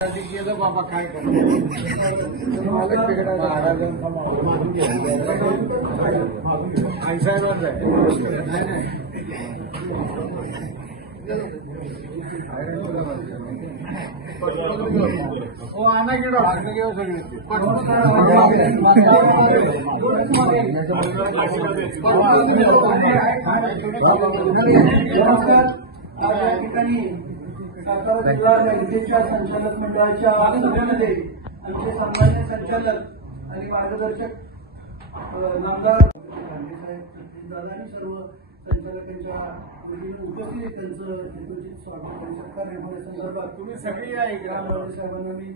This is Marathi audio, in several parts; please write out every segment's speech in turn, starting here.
गेलं बाबा काय करणार हो आणा गेलो नमस्कार. आज या ठिकाणी सातारा जिल्हा बँकेच्या संचालक मंडळाच्या सभेमध्ये आमचे सामान्य संचालक आणि मार्गदर्शक नामदार दादा आणि सर्व संचालकांच्या उपस्थित त्यांचं यथोचित स्वागत आणि सत्कार या संदर्भात तुम्ही सगळी या इकडे साहेबांना मी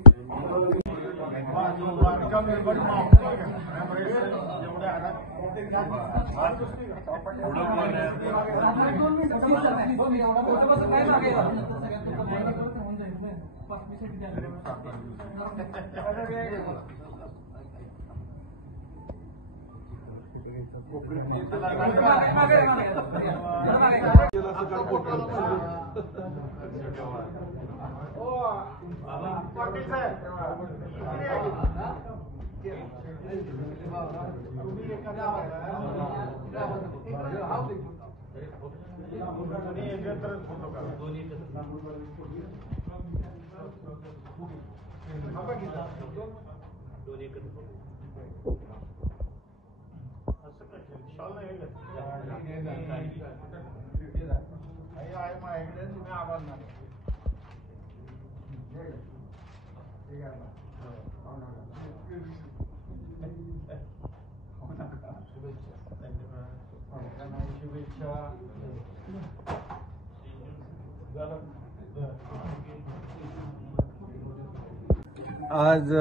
आज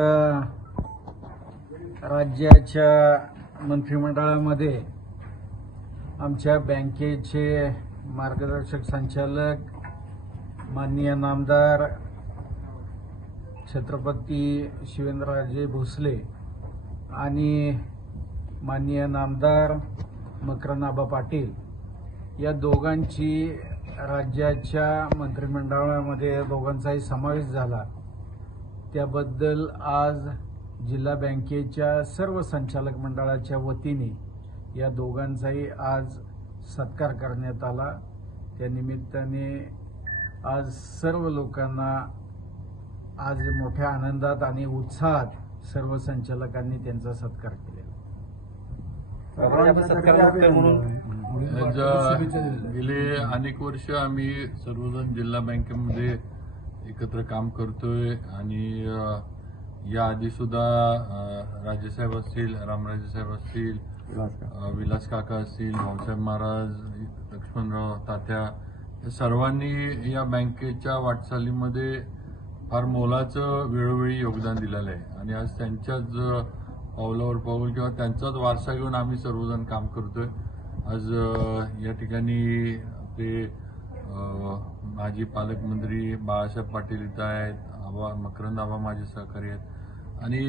राज्याच्या मंत्रिमंडळामध्ये आमच्या बँकेचे मार्गदर्शक संचालक माननीय नामदार छत्रपती शिवेंद्रराजे भोसले आणि माननीय नामदार मकरंद पाटील या दोघांची राज्याच्या मंत्रिमंडळामध्ये दोघांचाही समावेश झाला. त्याबद्दल आज जिल्हा बँकेच्या सर्व संचालक मंडळाच्या वतीने या दोघांचाही आज सत्कार करण्यात आला. त्या निमित्ताने आज सर्व लोकांना आज मोठ्या आनंदात आणि उत्साहात सर्व संचालकांनी त्यांचा सत्कार केला. गेले अनेक वर्ष आम्ही सर्वजण जिल्हा बँकेमध्ये एकत्र काम करतोय आणि याआधी सुद्धा राजेसाहेब असतील, रामराजेसाहेब असतील, विलास काका असतील, भाऊसाहेब महाराज, लक्ष्मणराव तात्या या सर्वांनी या बँकेच्या वाटचालीमध्ये फार मोलाचं वेळोवेळी योगदान दिलेलं आहे आणि आज त्यांच्याच पावलावर पाऊल किंवा त्यांचाच वारसा घेऊन आम्ही सर्वजण काम करतोय. आज या ठिकाणी ते माजी पालकमंत्री बाळासाहेब पाटील इथं आहेत, मकरंद आबा माझे सहकारी आहेत आणि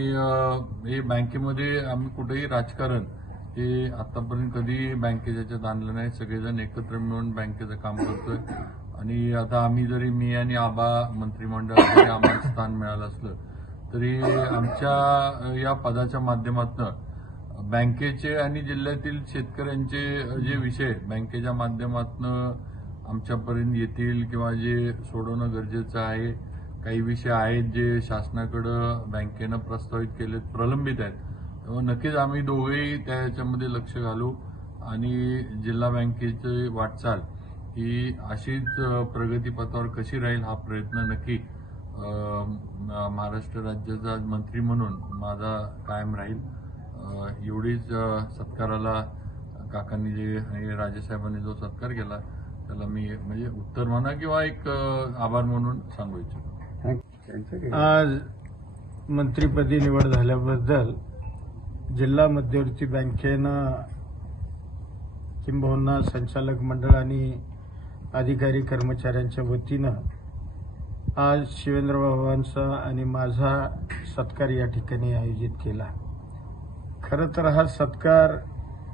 हे बँकेमध्ये आम्ही कुठेही राजकारण हे आतापर्यंत कधी बँकेच्या याच्यात आणलं नाही. सगळेजण एकत्र मिळून बँकेचं काम करतोय आणि आता आम्ही जरी मी आणि आबा मंत्रिमंडळात आम्हाला स्थान मिळालं असलं तरी आमच्या या पदाच्या माध्यमातून बँकेचे आणि जिल्ह्यातील शेतकऱ्यांचे जे विषय बँकेच्या माध्यमातून आमच्यापर्यंत येतील किंवा जे सोडवणं गरजेचं आहे, काही विषय आहेत जे शासनाकडं बँकेनं प्रस्तावित केलेत, प्रलंबित आहेत, तेव्हा नक्कीच आम्ही दोघेही त्याच्यामध्ये लक्ष घालू आणि जिल्हा बँकेची वाटचाल ही अशीच प्रगतीपथावर कशी राहील हा प्रयत्न नक्की महाराष्ट्र राज्याचा मंत्री म्हणून माझा कायम राहील. एवढीच सत्काराला काकांनी जे आणि राजेसाहेबांनी जो सत्कार केला त्याला मी म्हणजे उत्तर म्हणा किंवा एक आभार म्हणून सांगू इच्छितो. आज मंत्रिपदी निवड झाल्याबद्दल जिल्हा मध्यवर्ती बँकेनं किंबहुना संचालक मंडळ आणि अधिकारी कर्मचाऱ्यांच्या वतीनं आज शिवेंद्रबाबांचा आणि माझा सत्कार या ठिकाणी आयोजित केला. खरं तर हा सत्कार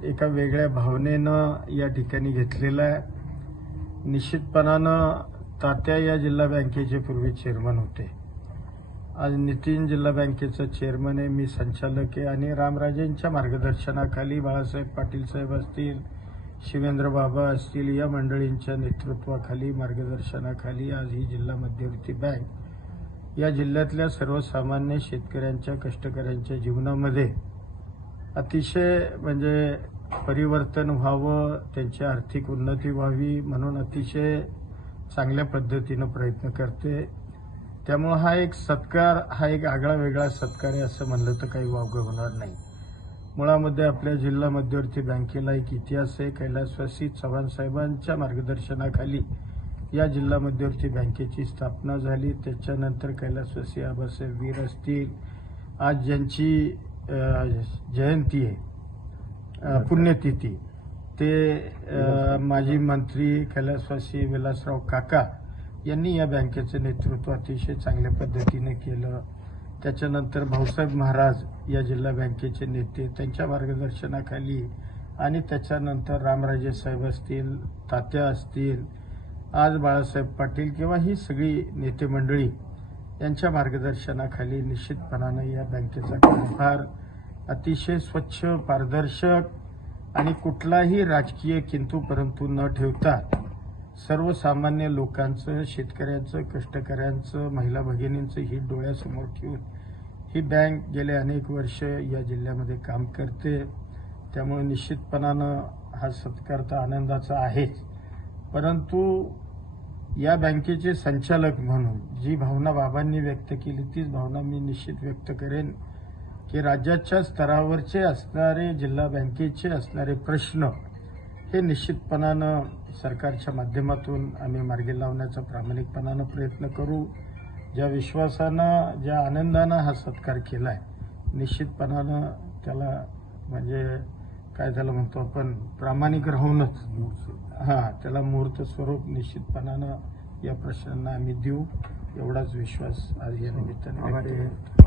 एका वेगळ्या भावनेनं या ठिकाणी घेतलेला आहे. निश्चितपणानं तात्या या जिल्हा बँकेचे पूर्वी चेअरमन होते आज नितीन जिल्हा बँकेचा चेअरमन आहे, मी संचालक आहे आणि रामराजेंच्या मार्गदर्शनाखाली बाळासाहेब पाटील साहेब असतील, शिवेंद्र बाबा असतील, या मंडळींच्या नेतृत्वाखाली मार्गदर्शनाखाली आज ही जिल्हा मध्यवर्ती बँक या जिल्ह्यातल्या सर्वसामान्य शेतकऱ्यांच्या कष्टकऱ्यांच्या जीवनामध्ये अतिशय म्हणजे परिवर्तन व्हावं, त्यांची आर्थिक उन्नती व्हावी म्हणून अतिशय चांगल्या पद्धतीनं प्रयत्न करते. त्यामुळे हा एक सत्कार, हा एक आगळा वेगळा सत्कार आहे असं म्हणलं तर काही वावगं होणार नाही. मुळामध्ये आपल्या जिल्हा मध्यवर्ती बँकेला एक इतिहास आहे. कैलासवासी चव्हाण साहेबांच्या मार्गदर्शनाखाली या जिल्हा मध्यवर्ती बँकेची स्थापना झाली. त्याच्यानंतर कैलासवासी आबासाहेब वीर असतील, आज ज्यांची जयंती आहे, पुण्यतिथी, ते माजी मंत्री कैलासवासी विलासराव काका यांनी या बँकेचं नेतृत्व अतिशय चांगल्या पद्धतीने केलं. त्याच्यानंतर भाऊसाहेब महाराज या जिल्हा बँकेचे नेते, त्यांच्या मार्गदर्शनाखाली आणि त्याच्यानंतर रामराजे साहेब असतील, तात्या असतील, आज बाळासाहेब पाटील किंवा ही सगळी नेते मंडळी यांच्या मार्गदर्शनाखाली निश्चितपणानं या बँकेचा कारभार अतिशय स्वच्छ, पारदर्शक आणि कुठलाही राजकीय किंतु परंतु न ठेवता सर्वसामान्य लोकांचं, शेतकऱ्यांचं, कष्टकऱ्यांचं, महिला भगिनींचं हित डोळ्यासमोर ठेवून ही बँक गेले अनेक वर्ष या जिल्ह्यामध्ये काम करते. त्यामुळे निश्चितपणानं हा सत्कार तर आनंदाचा आहेच, परंतु या बँकेचे संचालक म्हणून जी भावना बाबांनी व्यक्त केली तीच भावना मी निश्चित व्यक्त करेन की राज्याच्या स्तरावरचे असणारे, जिल्हा बँकेचे असणारे प्रश्न हे निश्चितपणानं सरकारच्या माध्यमातून आम्ही मार्गी लावण्याचा प्रामाणिकपणानं प्रयत्न करू. ज्या विश्वासानं, ज्या आनंदानं हा सत्कार केला आहे, निश्चितपणानं त्याला म्हणजे काय त्याला म्हणतो आपण, प्रामाणिक राहूनच त्याला मूर्त स्वरूप निश्चितपणानं या प्रश्नांना आम्ही देऊ, एवढाच विश्वास आज या निमित्ताने व्यक्त करतो.